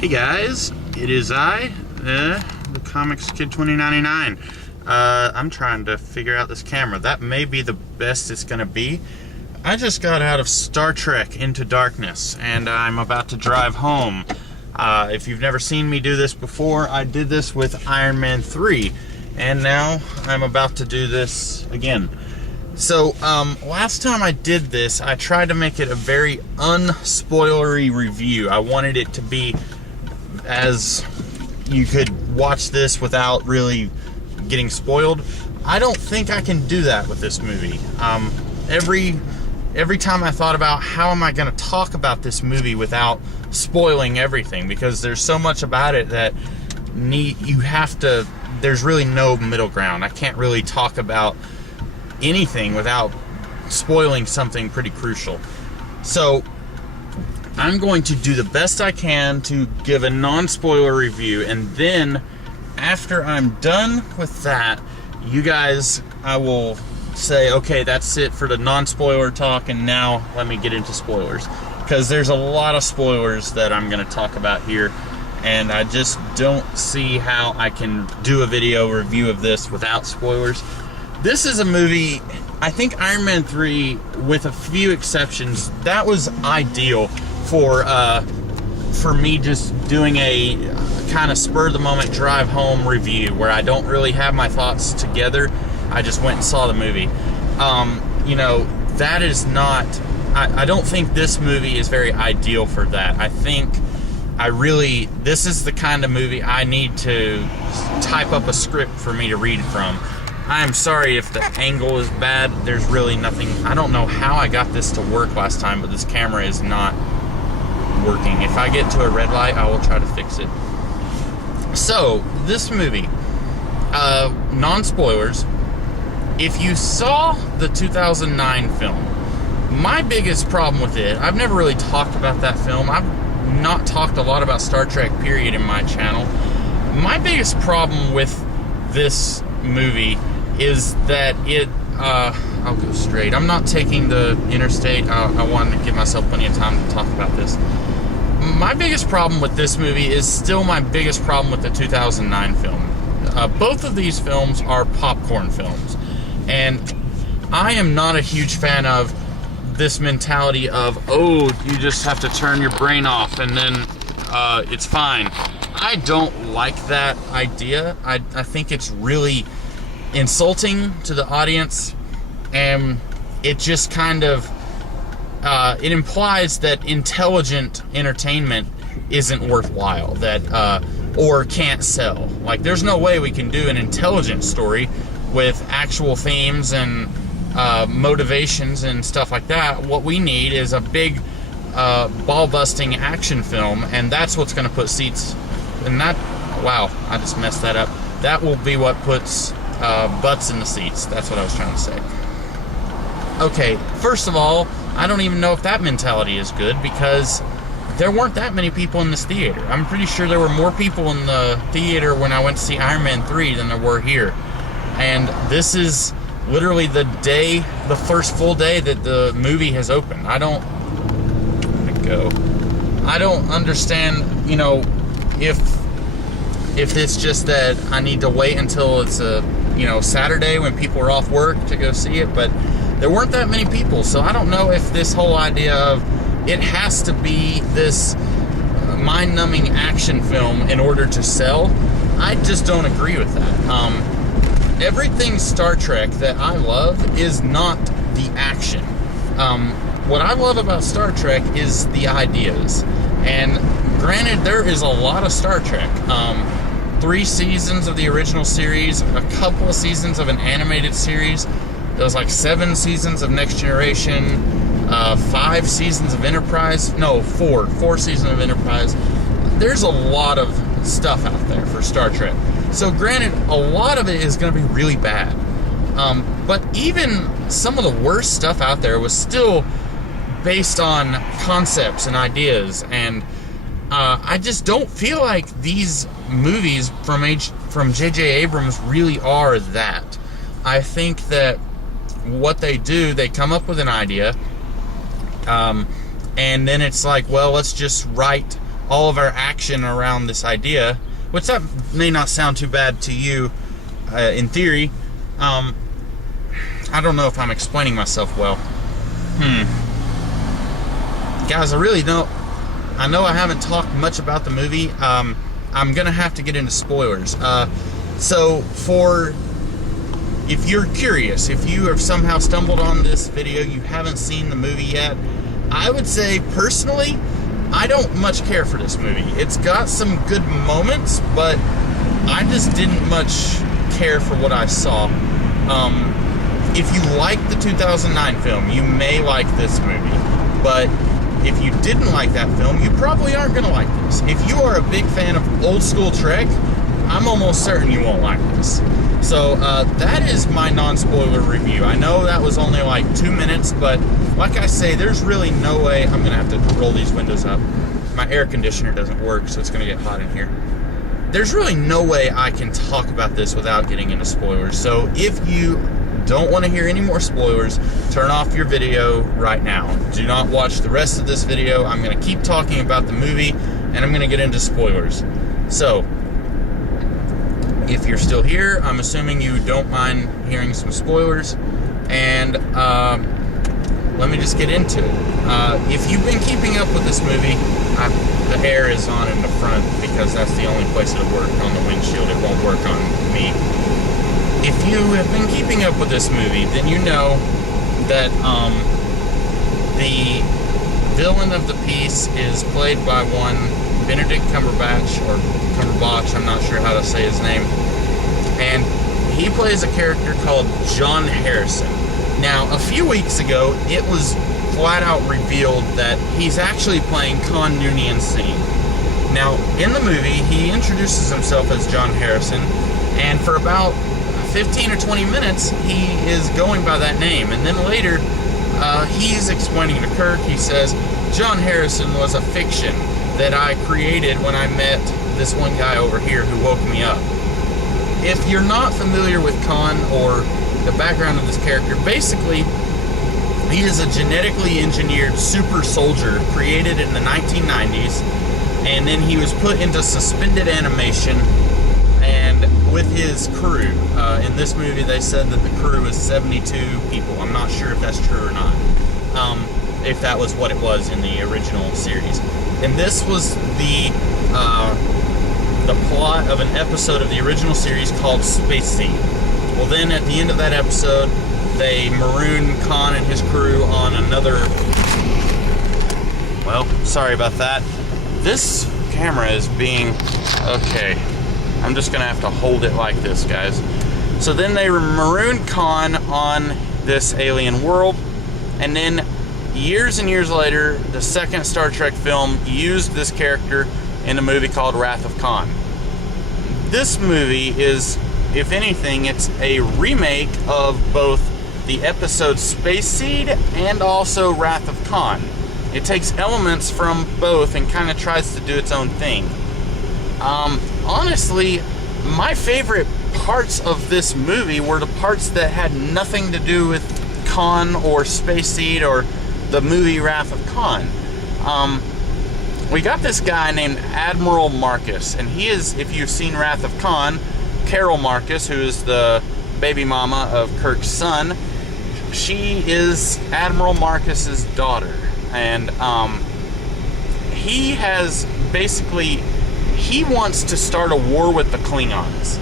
Hey guys, it is I, the Comics Kid 2099. I'm trying to figure out this camera. That may be the best it's gonna be. I just got out of Star Trek Into Darkness, and I'm about to drive home. If you've never seen me do this before, I did this with Iron Man 3, and now I'm about to do this again. So, last time I did this, I tried to make it a very unspoilery review. I wanted it to be as you could watch this without really getting spoiled. I don't think I can do that with this movie. Every time I thought about how am I going to talk about this movie without spoiling everything, because there's so much about it that there's really no middle ground. I can't really talk about anything without spoiling something pretty crucial. So I'm going to do the best I can to give a non-spoiler review, and then after I'm done with that, you guys, I will say, okay, that's it for the non-spoiler talk, and now let me get into spoilers, because there's a lot of spoilers that I'm going to talk about here, and I just don't see how I can do a video review of this without spoilers. This is a movie, I think Iron Man 3, with a few exceptions, that was ideal for me just doing a kind of spur-of-the-moment drive home review where I don't really have my thoughts together. I just went and saw the movie. You know, that is not, I don't think this movie is very ideal for that. I think this is the kind of movie I need to type up a script for me to read from. I am sorry if the angle is bad. There's really nothing. I don't know how I got this to work last time, but this camera is not working. If I get to a red light, I will try to fix it. So, this movie, non-spoilers, if you saw the 2009 film, my biggest problem with it, I've never really talked about that film. I've not talked a lot about Star Trek, period, in my channel. My biggest problem with this movie is that I'll go straight. I'm not taking the interstate. I wanted to give myself plenty of time to talk about this. My biggest problem with this movie is still my biggest problem with the 2009 film. Both of these films are popcorn films, and I am not a huge fan of this mentality of, oh, you just have to turn your brain off and then it's fine. I don't like that idea. I think it's really insulting to the audience, and it just kind of it implies that intelligent entertainment isn't worthwhile, that or can't sell. Like, there's no way we can do an intelligent story with actual themes and motivations and stuff like that. What we need is a big ball-busting action film, and that's what's going to put seats. And that, wow, I just messed that up. That will be what puts butts in the seats. That's what I was trying to say. Okay, first of all, I don't even know if that mentality is good, because there weren't that many people in this theater. I'm pretty sure there were more people in the theater when I went to see Iron Man 3 than there were here. And this is literally the first full day that the movie has opened. I don't understand, you know, if it's just that I need to wait until it's a, you know, Saturday when people are off work to go see it, but there weren't that many people, so I don't know if this whole idea of it has to be this mind-numbing action film in order to sell, I just don't agree with that. Everything Star Trek that I love is not the action. What I love about Star Trek is the ideas. And granted, there is a lot of Star Trek. 3 seasons of the original series, a couple of seasons of an animated series. There was like 7 seasons of Next Generation, 5 seasons of Enterprise. No, 4 seasons of Enterprise. There's a lot of stuff out there for Star Trek. So granted, a lot of it is going to be really bad. But even some of the worst stuff out there was still based on concepts and ideas, and I just don't feel like these movies from J.J. Abrams really are that. I think that what they do, they come up with an idea, and then it's like, well, let's just write all of our action around this idea, which that may not sound too bad to you in theory. I don't know if I'm explaining myself well. Guys, I know I haven't talked much about the movie. I'm gonna have to get into spoilers. So if you're curious, if you have somehow stumbled on this video, you haven't seen the movie yet, I would say personally, I don't much care for this movie. It's got some good moments, but I just didn't much care for what I saw. If you like the 2009 film, you may like this movie, but if you didn't like that film, you probably aren't going to like this. If you are a big fan of old school Trek, I'm almost certain you won't like this. So that is my non-spoiler review. I know that was only like 2 minutes, but like I say, there's really no way. I'm going to have to roll these windows up. My air conditioner doesn't work, so it's going to get hot in here. There's really no way I can talk about this without getting into spoilers. So if you don't want to hear any more spoilers, turn off your video right now. Do not watch the rest of this video. I'm going to keep talking about the movie, and I'm going to get into spoilers. So, if you're still here, I'm assuming you don't mind hearing some spoilers, and let me just get into it. If you've been keeping up with this movie, the air is on in the front because that's the only place it'll work on the windshield. It won't work on me. If you have been keeping up with this movie, then you know that the villain of the piece is played by one Benedict Cumberbatch, or Cumberbatch, I'm not sure how to say his name, and he plays a character called John Harrison. Now, a few weeks ago, it was flat out revealed that he's actually playing Khan Noonien Singh. Now, in the movie, he introduces himself as John Harrison, and for about 15 or 20 minutes, he is going by that name. And then later, he's explaining to Kirk, he says, John Harrison was a fiction that I created when I met this one guy over here who woke me up. If you're not familiar with Khan or the background of this character, basically, he is a genetically engineered super soldier created in the 1990s, and then he was put into suspended animation and with his crew. In this movie, they said that the crew is 72 people. I'm not sure if that's true or not. If that was what it was in the original series. And this was the plot of an episode of the original series called Space Seed. Well, then at the end of that episode, they maroon Khan and his crew on another... Well, sorry about that. This camera is being... Okay. I'm just going to have to hold it like this, guys. So then they maroon Khan on this alien world, and then years and years later, the second Star Trek film used this character in a movie called Wrath of Khan. This movie is, if anything, it's a remake of both the episode Space Seed and also Wrath of Khan. It takes elements from both and kind of tries to do its own thing. Honestly, my favorite parts of this movie were the parts that had nothing to do with Khan or Space Seed or the movie Wrath of Khan. We got this guy named Admiral Marcus, and he is, if you've seen Wrath of Khan, Carol Marcus, who is the baby mama of Kirk's son, she is Admiral Marcus's daughter, and he has basically, he wants to start a war with the Klingons.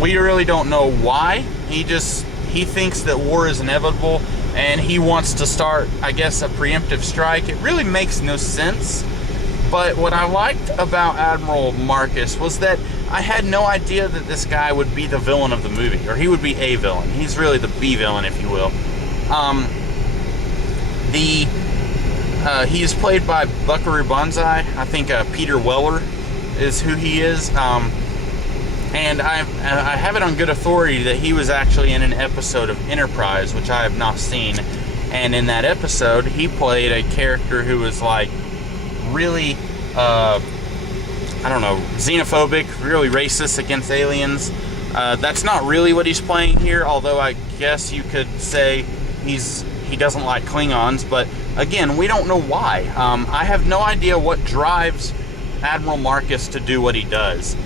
We really don't know why. He thinks that war is inevitable, and he wants to start, I guess, a preemptive strike. It really makes no sense. But what I liked about Admiral Marcus was that I had no idea that this guy would be the villain of the movie, or he would be a villain. He's really the B villain, if you will. He is played by Buckaroo Banzai. I think Peter Weller is who he is. And I have it on good authority that he was actually in an episode of Enterprise, which I have not seen. And in that episode, he played a character who was like really, I don't know, xenophobic, really racist against aliens. That's not really what he's playing here, although I guess you could say he doesn't like Klingons, but Again, we don't know why. I have no idea what drives Admiral Marcus to do what he does.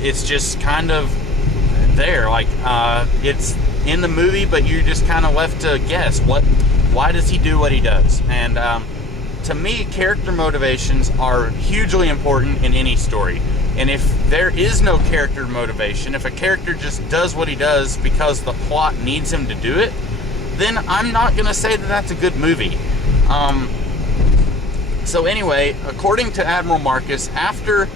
It's just kind of there, like it's in the movie, but you're just kind of left to guess why does he do what he does. And to me, character motivations are hugely important in any story. And if there is no character motivation, if a character just does what he does because the plot needs him to do it, then I'm not going to say that that's a good movie. So anyway, according to Admiral Marcus, after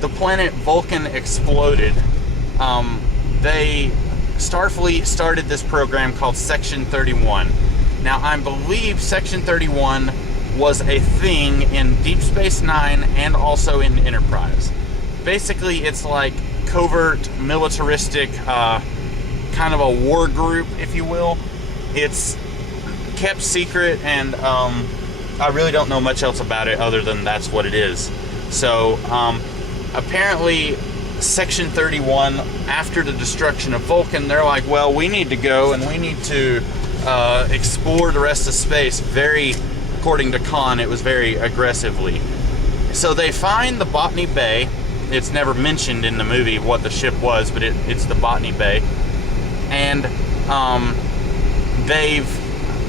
the planet Vulcan exploded, Starfleet started this program called Section 31. Now, I believe Section 31 was a thing in Deep Space Nine and also in Enterprise. Basically, it's like covert, militaristic, kind of a war group, if you will. It's kept secret, and I really don't know much else about it other than that's what it is. So, apparently, Section 31, after the destruction of Vulcan, they're like, well, we need to go and we need to explore the rest of space. According to Khan, it was very aggressively. So they find the Botany Bay. It's never mentioned in the movie what the ship was, but it's the Botany Bay. And they've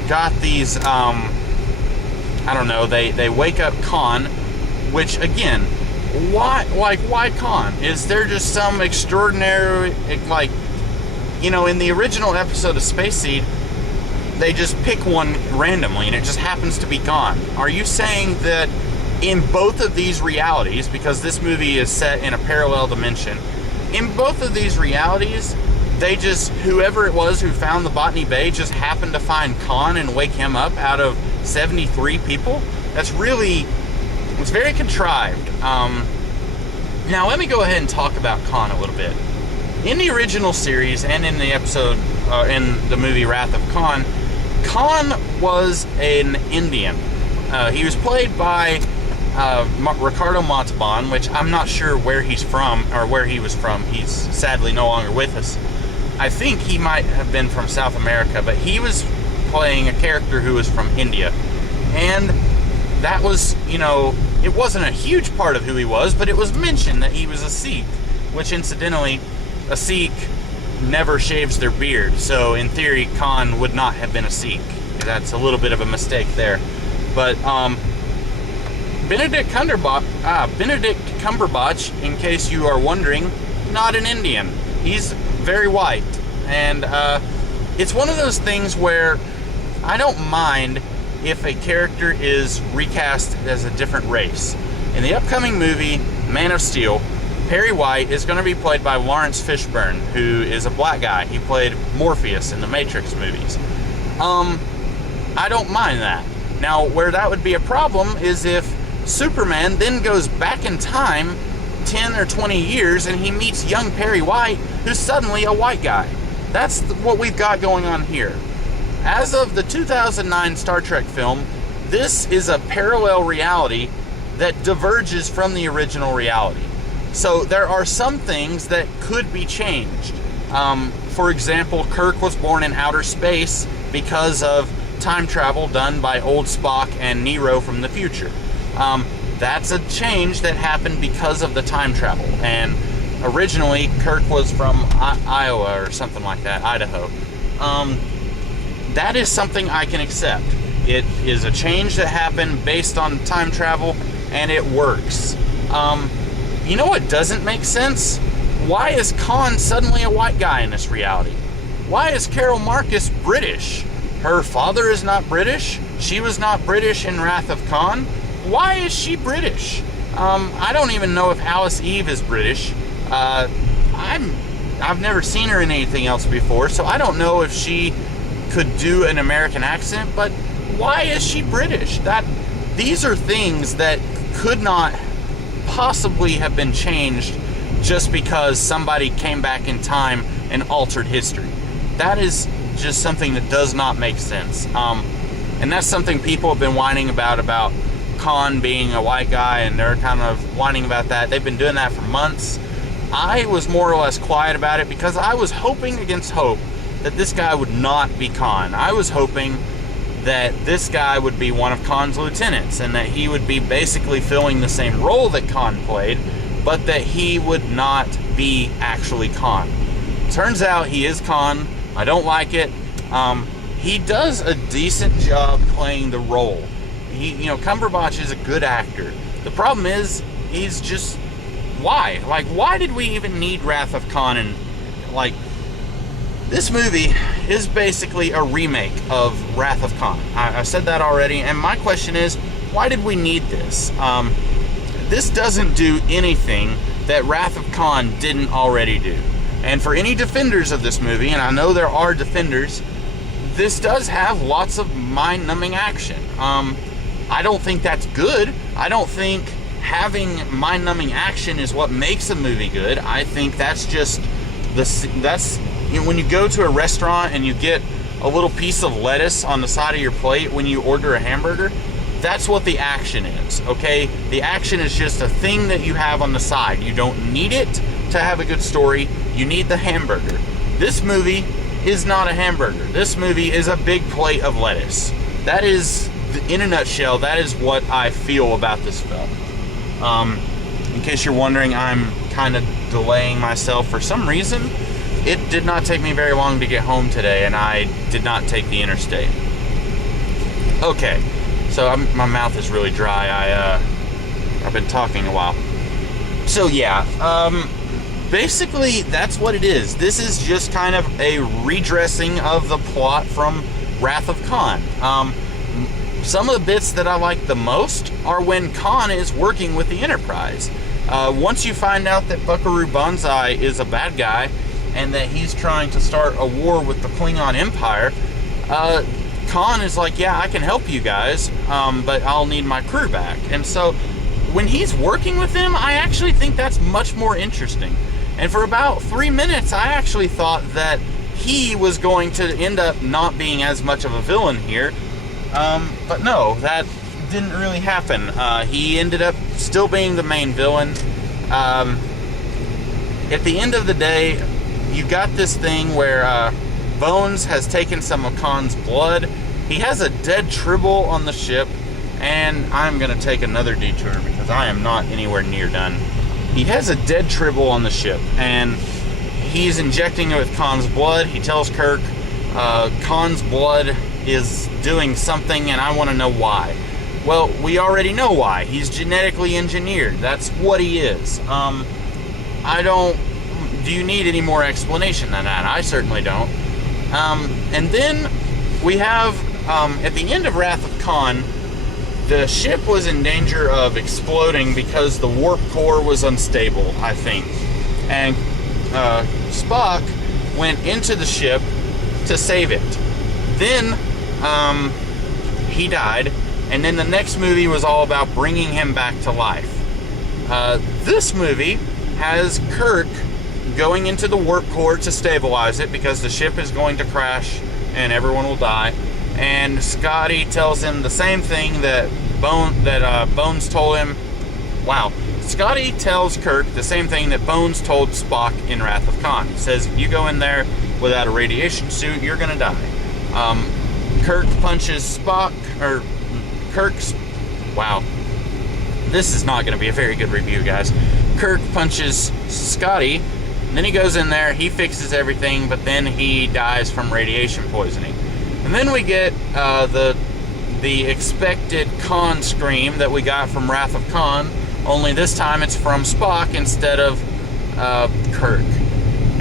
got these, I don't know, they wake up Khan, which, again, why Khan? Is there just some extraordinary, like, in the original episode of Space Seed, they just pick one randomly and it just happens to be Khan. Are you saying that in both of these realities, because this movie is set in a parallel dimension, in both of these realities, whoever it was who found the Botany Bay just happened to find Khan and wake him up out of 73 people? It's very contrived. Now let me go ahead and talk about Khan a little bit. In the original series and in the episode, in the movie Wrath of Khan, Khan was an Indian. He was played by Ricardo Montalban, which I'm not sure where he's from or where he was from. He's sadly no longer with us. I think he might have been from South America, but he was playing a character who was from India. And that was, it wasn't a huge part of who he was, but it was mentioned that he was a Sikh, which incidentally, a Sikh never shaves their beard. So in theory, Khan would not have been a Sikh. That's a little bit of a mistake there. But Benedict Cumberbatch, in case you are wondering, not an Indian. He's very white. And it's one of those things where I don't mind if a character is recast as a different race. In the upcoming movie, Man of Steel, Perry White is going to be played by Lawrence Fishburne, who is a black guy. He played Morpheus in the Matrix movies. I don't mind that. Now, where that would be a problem is if Superman then goes back in time 10 or 20 years and he meets young Perry White, who's suddenly a white guy. That's what we've got going on here. As of the 2009 Star Trek film, this is a parallel reality that diverges from the original reality. So there are some things that could be changed. For example, Kirk was born in outer space because of time travel done by old Spock and Nero from the future. That's a change that happened because of the time travel. And originally, Kirk was from Iowa or something like that, Idaho. That is something I can accept. It is a change that happened based on time travel, and it works. You know what doesn't make sense? Why is Khan suddenly a white guy in this reality? Why is Carol Marcus British? Her father is not British. She was not British in Wrath of Khan. Why is she British? I don't even know if Alice Eve is British. I've never seen her in anything else before, so I don't know if she could do an American accent, but why is she British? These are things that could not possibly have been changed just because somebody came back in time and altered history. That is just something that does not make sense. And that's something people have been whining about Khan being a white guy, and they're kind of whining about that. They've been doing that for months. I was more or less quiet about it because I was hoping against hope that this guy would not be Khan. I was hoping that this guy would be one of Khan's lieutenants, and that he would be basically filling the same role that Khan played, but that he would not be actually Khan. Turns out he is Khan. I don't like it. He does a decent job playing the role. Cumberbatch is a good actor. The problem is, he's just, why? Like, why did we even need Wrath of Khan? And, like, this movie is basically a remake of Wrath of Khan. I said that already, and my question is, why did we need this? This doesn't do anything that Wrath of Khan didn't already do. And for any defenders of this movie, and I know there are defenders, this does have lots of mind-numbing action. I don't think that's good. I don't think having mind-numbing action is what makes a movie good. I think that's just when you go to a restaurant and you get a little piece of lettuce on the side of your plate when you order a hamburger, that's what the action is, okay? The action is just a thing that you have on the side. You don't need it to have a good story. You need the hamburger. This movie is not a hamburger. This movie is a big plate of lettuce. That is, in a nutshell, that is what I feel about this film. In case you're wondering, I'm kind of delaying myself for some reason. It did not take me very long to get home today, and I did not take the interstate. Okay, so my mouth is really dry. I've been talking a while. So yeah, basically that's what it is. This is just kind of a redressing of the plot from Wrath of Khan. Some of the bits that I like the most are when Khan is working with the Enterprise. Once you find out that Buckaroo Banzai is a bad guy, and that he's trying to start a war with the Klingon Empire, Khan is like, yeah, I can help you guys, but I'll need my crew back. And so when he's working with them, I actually think that's much more interesting. And for about 3 minutes, I actually thought that he was going to end up not being as much of a villain here. But no, that didn't really happen. He ended up still being the main villain. At the end of the day, you got this thing where Bones has taken some of Khan's blood. He has a dead Tribble on the ship, and I'm going to take another detour because I am not anywhere near done. He has a dead Tribble on the ship, and he's injecting it with Khan's blood. He tells Kirk, Khan's blood is doing something, and I want to know why. Well, we already know why. He's genetically engineered. That's what he is. Do you need any more explanation than that? I certainly don't. And then we have, at the end of Wrath of Khan, the ship was in danger of exploding because the warp core was unstable, I think. And Spock went into the ship to save it. Then he died, and then the next movie was all about bringing him back to life. This movie has Kirk going into the warp core to stabilize it because the ship is going to crash and everyone will die. And Scotty tells him the same thing that Bones told him. Wow. Scotty tells Kirk the same thing that Bones told Spock in Wrath of Khan. He says, if you go in there without a radiation suit, you're going to die. Kirk punches Spock, or Kirk's... Wow. This is not going to be a very good review, guys. Kirk punches Scotty. Then he goes in there, he fixes everything, but then he dies from radiation poisoning. And then we get the expected Khan scream that we got from Wrath of Khan, only this time it's from Spock instead of Kirk.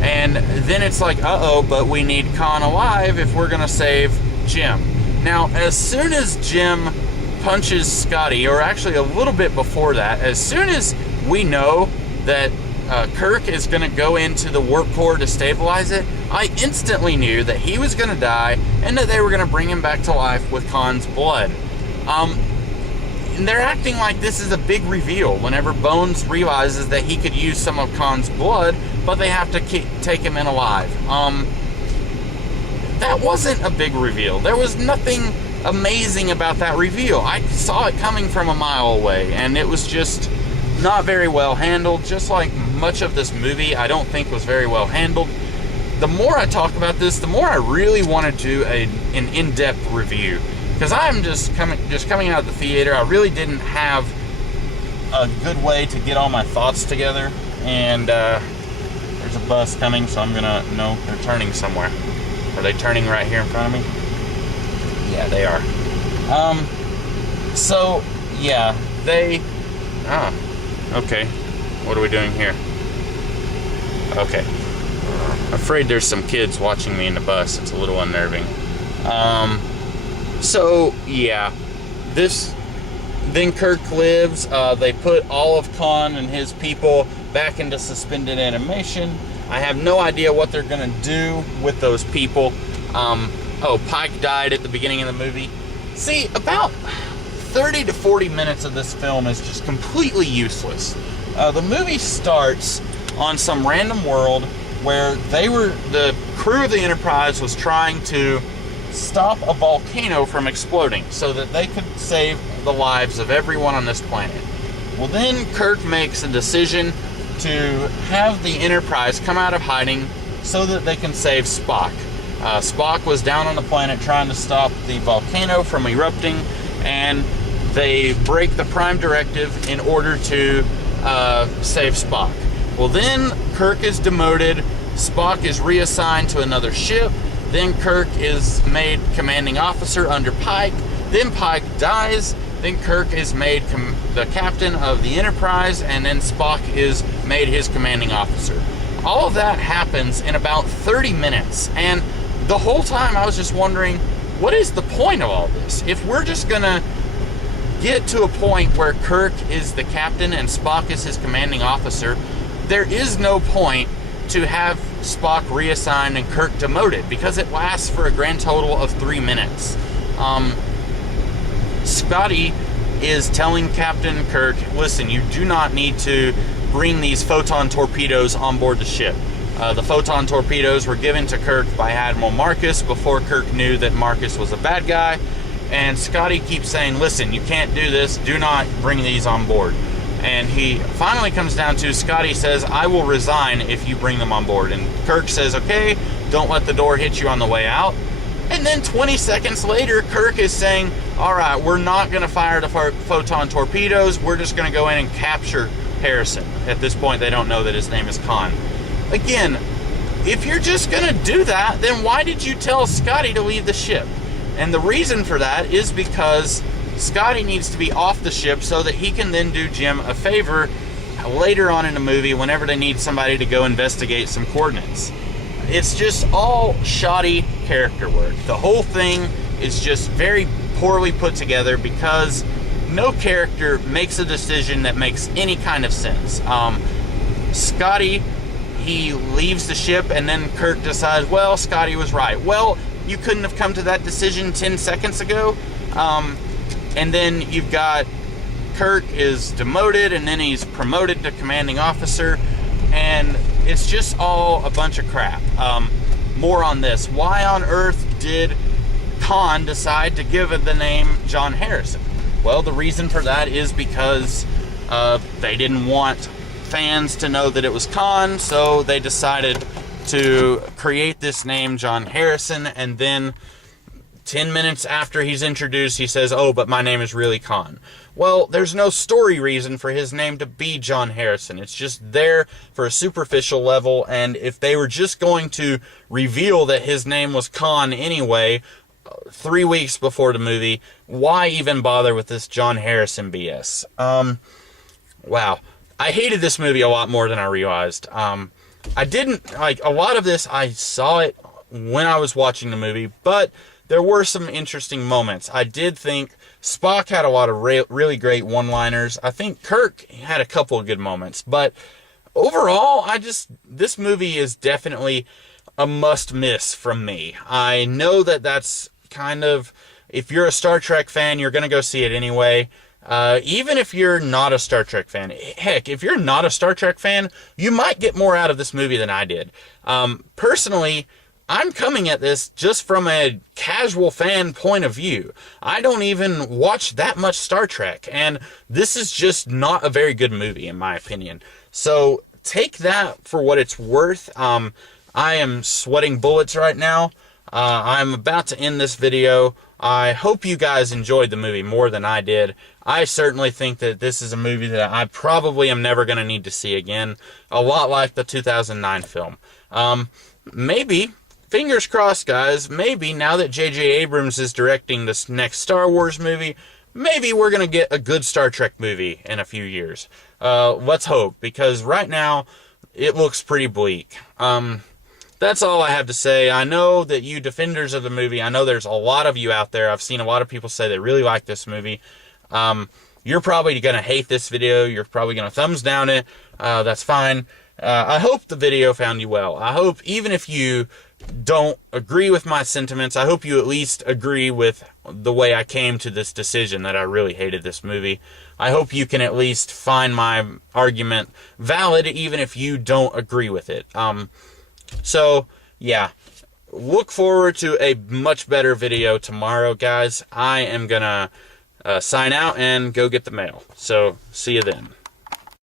And then it's like, uh-oh, but we need Khan alive if we're going to save Jim. Now, as soon as Jim punches Scotty, or actually a little bit before that, as soon as we know that Kirk is going to go into the warp core to stabilize it, I instantly knew that he was going to die and that they were going to bring him back to life with Khan's blood. And they're acting like this is a big reveal whenever Bones realizes that he could use some of Khan's blood, but they have to take him in alive. That wasn't a big reveal. There was nothing amazing about that reveal. I saw it coming from a mile away, and it was just not very well handled. Just like much of this movie, I don't think was very well handled. The more I talk about this, the more I really want to do an in-depth review. because I'm just coming out of the theater. I really didn't have a good way to get all my thoughts together, and there's a bus coming, so I'm gonna no, they're turning somewhere. Are they turning right here in front of me? Yeah, they are. So yeah, okay. What are we doing here? Okay. I'm afraid there's some kids watching me in the bus. It's a little unnerving. So yeah, then Kirk lives. They put Olive Khan and his people back into suspended animation. I have no idea what they're gonna do with those people. Pike died at the beginning of the movie. See, about 30 to 40 minutes of this film is just completely useless. The movie starts on some random world where the crew of the Enterprise was trying to stop a volcano from exploding so that they could save the lives of everyone on this planet. Well, then Kirk makes a decision to have the Enterprise come out of hiding so that they can save Spock. Spock was down on the planet trying to stop the volcano from erupting, and they break the Prime Directive in order to save Spock. Well, then Kirk is demoted, Spock is reassigned to another ship, then Kirk is made commanding officer under Pike, then Pike dies, then Kirk is made the captain of the Enterprise, and then Spock is made his commanding officer. All of that happens in about 30 minutes, and the whole time I was just wondering, what is the point of all this? If we're just gonna get to a point where Kirk is the captain and Spock is his commanding officer, there is no point to have Spock reassigned and Kirk demoted, because it lasts for a grand total of 3 minutes. Scotty is telling Captain Kirk, listen, you do not need to bring these photon torpedoes on board the ship. The photon torpedoes were given to Kirk by Admiral Marcus before Kirk knew that Marcus was a bad guy. And Scotty keeps saying, listen, you can't do this. Do not bring these on board. And he finally comes down to, Scotty says, I will resign if you bring them on board. And Kirk says, okay, don't let the door hit you on the way out. And then 20 seconds later, Kirk is saying, all right, we're not going to fire the photon torpedoes. We're just going to go in and capture Harrison. At this point, they don't know that his name is Khan. Again, if you're just going to do that, then why did you tell Scotty to leave the ship? And the reason for that is because Scotty needs to be off the ship so that he can then do Jim a favor later on in the movie whenever they need somebody to go investigate some coordinates. It's just all shoddy character work. The whole thing is just very poorly put together because no character makes a decision that makes any kind of sense. Scotty, he leaves the ship, and then Kirk decides, well, Scotty was right. Well, you couldn't have come to that decision 10 seconds ago. And then you've got Kirk is demoted, and then he's promoted to commanding officer, and it's just all a bunch of crap. More on this. Why on earth did Khan decide to give it the name John Harrison? Well, the reason for that is because they didn't want fans to know that it was Khan, so they decided to create this name John Harrison, and then 10 minutes after he's introduced, he says, oh, but my name is really Khan. Well, there's no story reason for his name to be John Harrison. It's just there for a superficial level, and if they were just going to reveal that his name was Khan anyway, 3 weeks before the movie, why even bother with this John Harrison BS? Wow. I hated this movie a lot more than I realized. I didn't, like, a lot of this, I saw it when I was watching the movie, but there were some interesting moments. I did think Spock had a lot of really great one-liners. I think Kirk had a couple of good moments, but overall, this movie is definitely a must-miss from me. I know that that's kind of, if you're a Star Trek fan, you're going to go see it anyway. Even if you're not a Star Trek fan, heck, if you're not a Star Trek fan, you might get more out of this movie than I did. Personally, I'm coming at this just from a casual fan point of view. I don't even watch that much Star Trek, and this is just not a very good movie, in my opinion. So take that for what it's worth. I am sweating bullets right now. I'm about to end this video. I hope you guys enjoyed the movie more than I did. I certainly think that this is a movie that I probably am never going to need to see again. A lot like the 2009 film. Maybe, fingers crossed, guys, maybe now that J.J. Abrams is directing this next Star Wars movie, maybe we're going to get a good Star Trek movie in a few years. Let's hope, because right now, it looks pretty bleak. That's all I have to say. I know that you defenders of the movie, I know there's a lot of you out there. I've seen a lot of people say they really like this movie. You're probably going to hate this video. You're probably going to thumbs down it. That's fine. I hope the video found you well. I hope even if you don't agree with my sentiments, I hope you at least agree with the way I came to this decision that I really hated this movie. I hope you can at least find my argument valid even if you don't agree with it. So, yeah, look forward to a much better video tomorrow, guys. I am going to sign out and go get the mail. So, see you then.